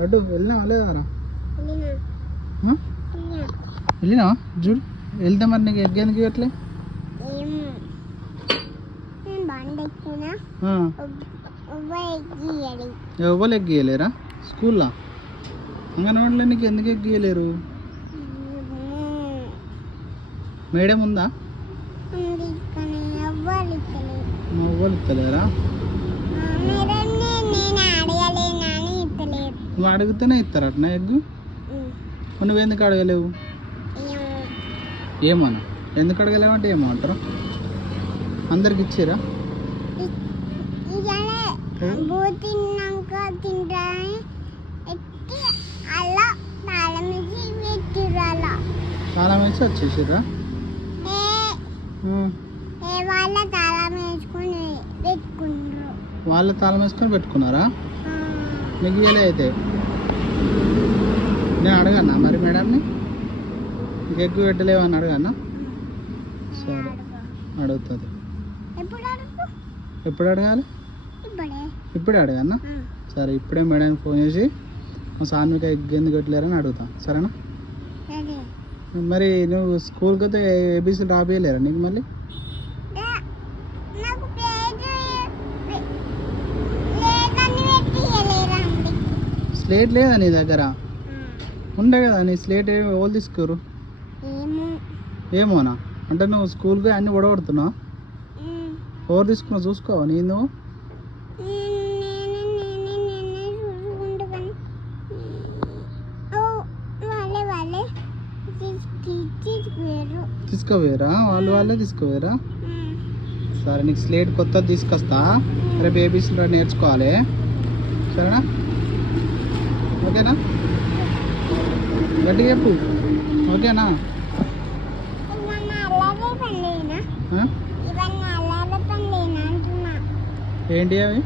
లడ్డు వెళ్ళినావా లేదారా? వెళ్ళినావా చూడు. వెళ్తే మరి నీకు ఎగ్ ఎందుకు ఇవ్వట్లే? ఎవ్వరు ఎగ్ ఇయ్యలేరా స్కూల్లో? అంగన్వాడీలో నీకు ఎందుకు ఎగ్ ఇయ్యలేరు? మేడం ఉందా? ఎవ్వరు ఇస్తలేరా? నువ్వు అడిగితేనే ఇస్తారు అట్నా ఎగ్గు? నువ్వు ఎందుకు అడగలేవు? ఏమన్నా ఎందుకు అడగలేవు అంటే ఏమంటారు? అందరికి ఇచ్చిరా? తాళం వేసి వచ్చేసిరా? వాళ్ళ తాళం వేసుకొని పెట్టుకున్నారా? మీకు ఇవ్వలే అయితే నేను అడగన్నా మరి మేడంని నీకు ఎగ్గు పెట్టలేవు అని అడగన్నా? సరే అడుగుతుంది. ఎప్పుడు అడగాలి? ఇప్పుడే అడగన్నా? సరే ఇప్పుడే మేడానికి ఫోన్ చేసి మా సాన్విక ఎగ్ ఎందుకు పెట్టలేరని అడుగుతా. సరేనా? మరి నువ్వు స్కూల్కి అయితే ఏబీసీలు రాబోయలేరా నీకు? మళ్ళీ స్లేట్ లేదా నీ దగ్గర? ఉండే కదా నీ స్లేట్. ఎవరు తీసుకోరు? ఏమోనా అంటే నువ్వు స్కూల్కి అన్నీ ఓడగొడుతున్నావు. ఎవరు తీసుకున్నావు చూసుకోవా నీ? నువ్వు తీసుకోవేరా? వాళ్ళే తీసుకోవేరా? సరే నీకు స్లేట్ కొత్తది తీసుకొస్తా. రేపు ఏబీసీలో నేర్చుకోవాలి. సరేనా? ఓకేనా? గట్టిగా చెప్పు. ఓకేనా? ఏంటి అవి?